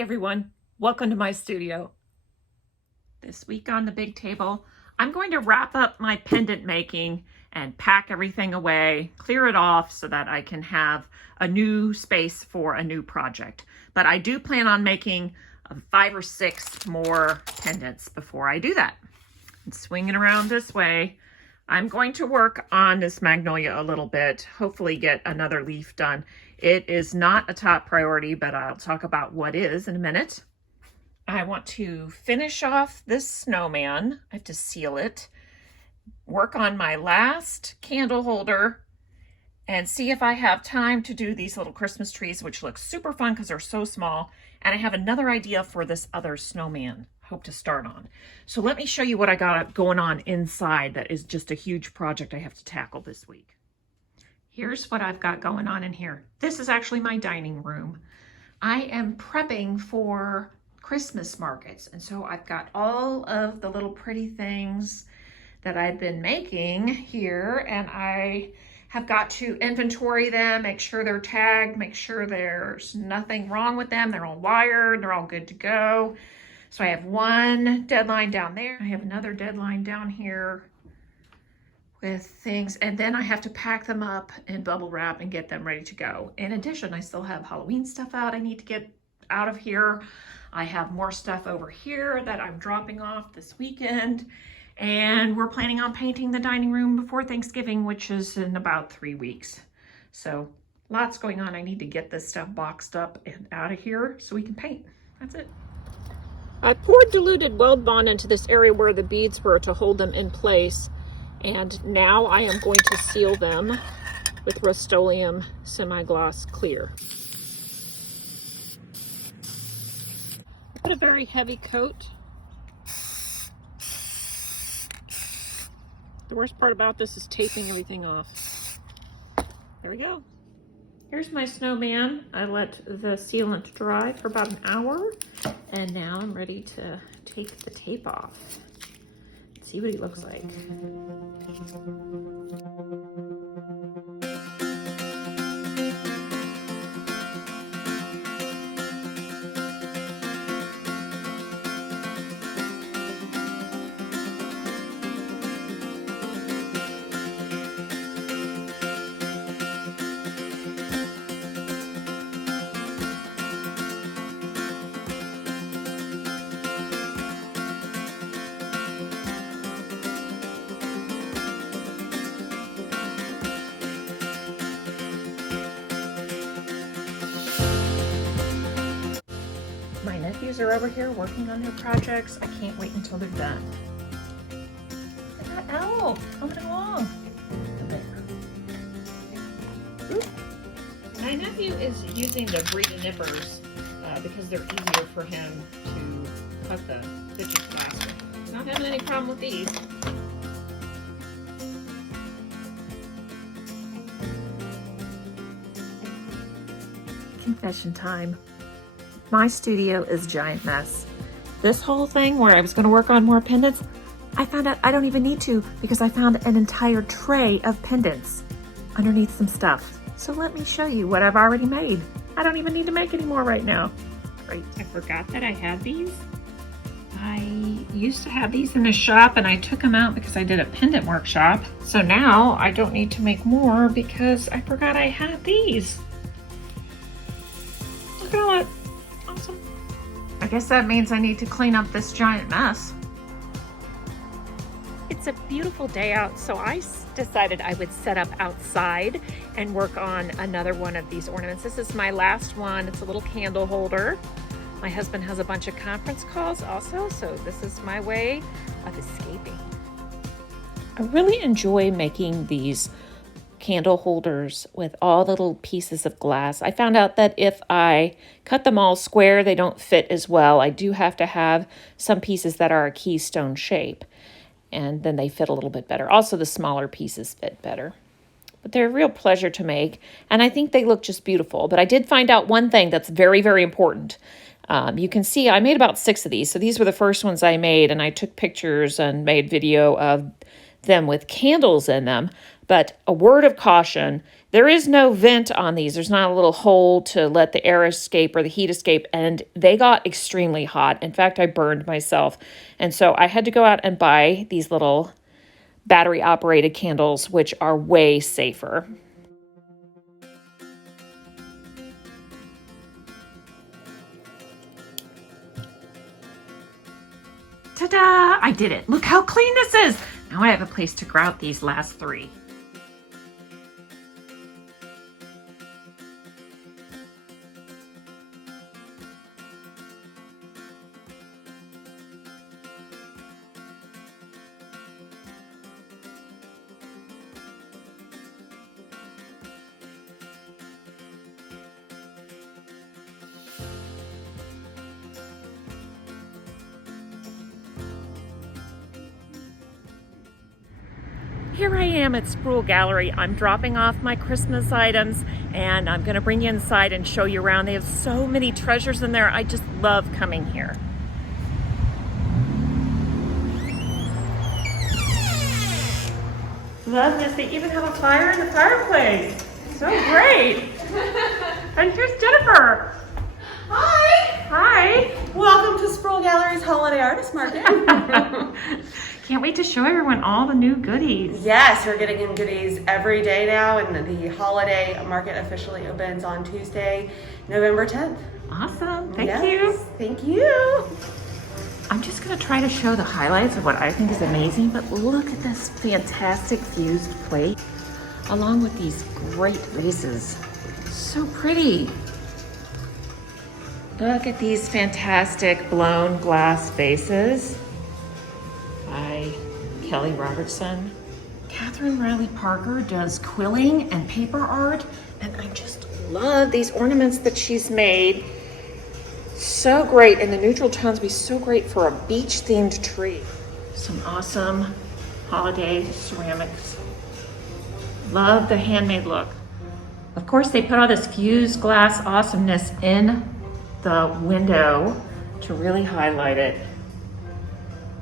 Hey everyone, welcome to my studio. This week on the big table, I'm going to wrap up my pendant making and pack everything away, clear it off so that I can have a new space for a new project. But I do plan on making 5 or 6 more pendants before I do that. And swinging around this way, I'm going to work on this magnolia a little bit, hopefully get another leaf done. It is not a top priority, but I'll talk about what is in a minute. I want to finish off this snowman. I have to seal it, work on my last candle holder, and see if I have time to do these little Christmas trees, which look super fun because they're so small. And I have another idea for this other snowman I hope to start on. So let me show you what I got going on inside that is just a huge project I have to tackle this week. Here's what I've got going on in here. This is actually my dining room. I am prepping for Christmas markets, and so I've got all of the little pretty things that I've been making here, and I have got to inventory them, make sure they're tagged, make sure there's nothing wrong with them. They're all wired, they're all good to go. So I have one deadline down there. I have another deadline down here with things, and then I have to pack them up in bubble wrap and get them ready to go. In addition, I still have Halloween stuff out I need to get out of here. I have more stuff over here that I'm dropping off this weekend, and we're planning on painting the dining room before Thanksgiving, which is in about 3 weeks. So lots going on. I need to get this stuff boxed up and out of here so we can paint. That's it. I poured diluted Weld Bond into this area where the beads were to hold them in place. And now I am going to seal them with Rust-Oleum semi-gloss clear. Put a very heavy coat. The worst part about this is taping everything off. There we go. Here's my snowman. I let the sealant dry for about an hour, and now I'm ready to take the tape off. See what he looks like. My nephews are over here working on their projects. I can't wait until they're done. Look at that owl coming along. My nephew is using the breed nippers because they're easier for him to cut the stitches faster. Not having any problem with these. Confession time. My studio is a giant mess. This whole thing where I was going to work on more pendants, I found out I don't even need to because I found an entire tray of pendants underneath some stuff. So let me show you what I've already made. I don't even need to make any more right now. Great. I forgot that I had these. I used to have these in the shop and I took them out because I did a pendant workshop. So now I don't need to make more because I forgot I had these. Look at all that. Awesome. I guess that means I need to clean up this giant mess. It's a beautiful day out, so I decided I would set up outside and work on another one of these ornaments. This is my last one. It's a little candle holder. My husband has a bunch of conference calls also, so this is my way of escaping. I really enjoy making these candle holders with all the little pieces of glass. I found out that if I cut them all square, they don't fit as well. I do have to have some pieces that are a keystone shape, and then they fit a little bit better. Also, the smaller pieces fit better. But they're a real pleasure to make, and I think they look just beautiful. But I did find out one thing that's very, very important. You can see I made about 6 of these. So these were the first ones I made, and I took pictures and made video of them with candles in them. But a word of caution, there is no vent on these. There's not a little hole to let the air escape or the heat escape, and they got extremely hot. In fact, I burned myself. And so I had to go out and buy these little battery-operated candles, which are way safer. Ta-da! I did it. Look how clean this is. Now I have a place to grout these last 3. Here I am at Spruill Gallery. I'm dropping off my Christmas items and I'm gonna bring you inside and show you around. They have so many treasures in there. I just love coming here. Love this. They even have a fire in the fireplace. So great. And here's Jennifer. Hi. Hi. Welcome to Spruill Gallery's Holiday Artist Market. Can't wait to show everyone all the new goodies. Yes, we're getting in goodies every day now, and the holiday market officially opens on Tuesday, November 10th. Awesome. Thank Yes, you. Thank you. I'm just going to try to show the highlights of what I think is amazing, but look at this fantastic fused plate along with these great vases. So pretty. Look at these fantastic blown glass vases by Kelly Robertson. Catherine Riley Parker does quilling and paper art, and I just love these ornaments that she's made. So great, and the neutral tones be so great for a beach-themed tree. Some awesome holiday ceramics. Love the handmade look. Of course, they put all this fused glass awesomeness in the window to really highlight it.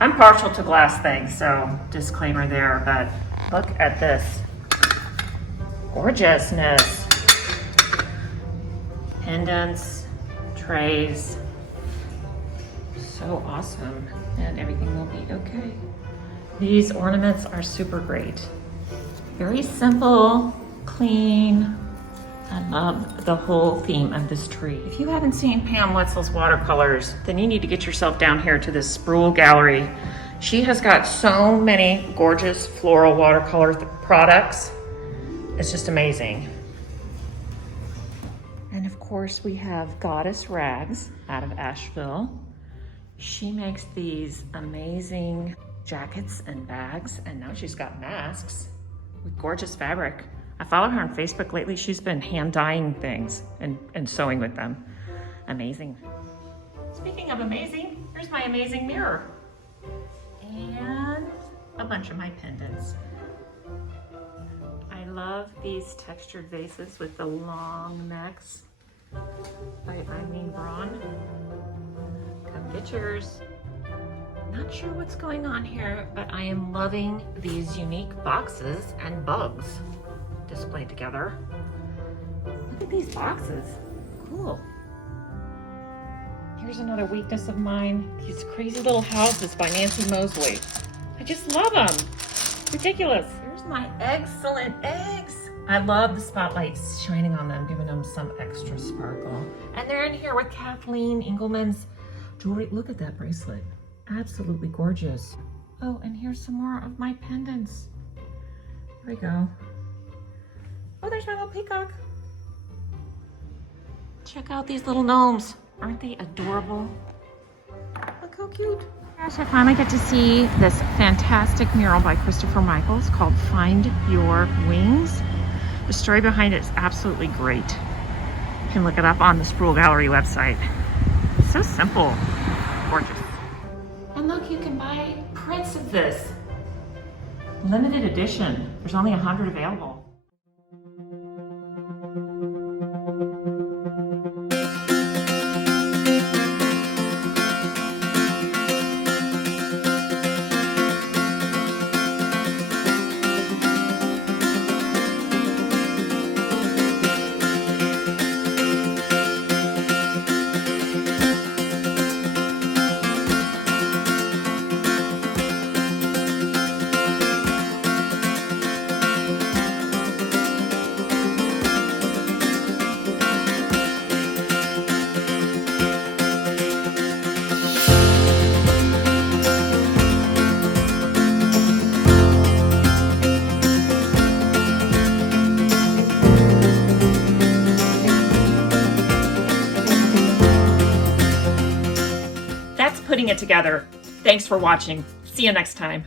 I'm partial to glass things, so disclaimer there, but look at this gorgeousness. Pendants, trays, so awesome, and everything will be okay. These ornaments are super great. Very simple, clean. I love the whole theme of this tree. If you haven't seen Pam Wetzel's watercolors, then you need to get yourself down here to this Spruill Gallery. She has got so many gorgeous floral watercolor products. It's just amazing. And of course we have Goddess Rags out of Asheville. She makes these amazing jackets and bags, and now she's got masks with gorgeous fabric. I follow her on Facebook lately. She's been hand dyeing things and sewing with them. Amazing. Speaking of amazing, here's my amazing mirror. And a bunch of my pendants. I love these textured vases with the long necks by Eileen Braun. Come get yours. Not sure what's going on here, but I am loving these unique boxes and bugs displayed together. Look at these boxes. Cool. Here's another weakness of mine. These crazy little houses by Nancy Mosley. I just love them. Ridiculous. Here's my excellent eggs. I love the spotlights shining on them, giving them some extra sparkle. And they're in here with Kathleen Engelman's jewelry. Look at that bracelet. Absolutely gorgeous. Oh, and here's some more of my pendants. Here we go. Oh, there's my little peacock. Check out these little gnomes. Aren't they adorable? Look how cute. Gosh, I finally get to see this fantastic mural by Christopher Michaels called Find Your Wings. The story behind it is absolutely great. You can look it up on the Spruill Gallery website. It's so simple, gorgeous. And look, you can buy prints of this. Limited edition. There's only 100 available. putting it together. Thanks for watching. See you next time.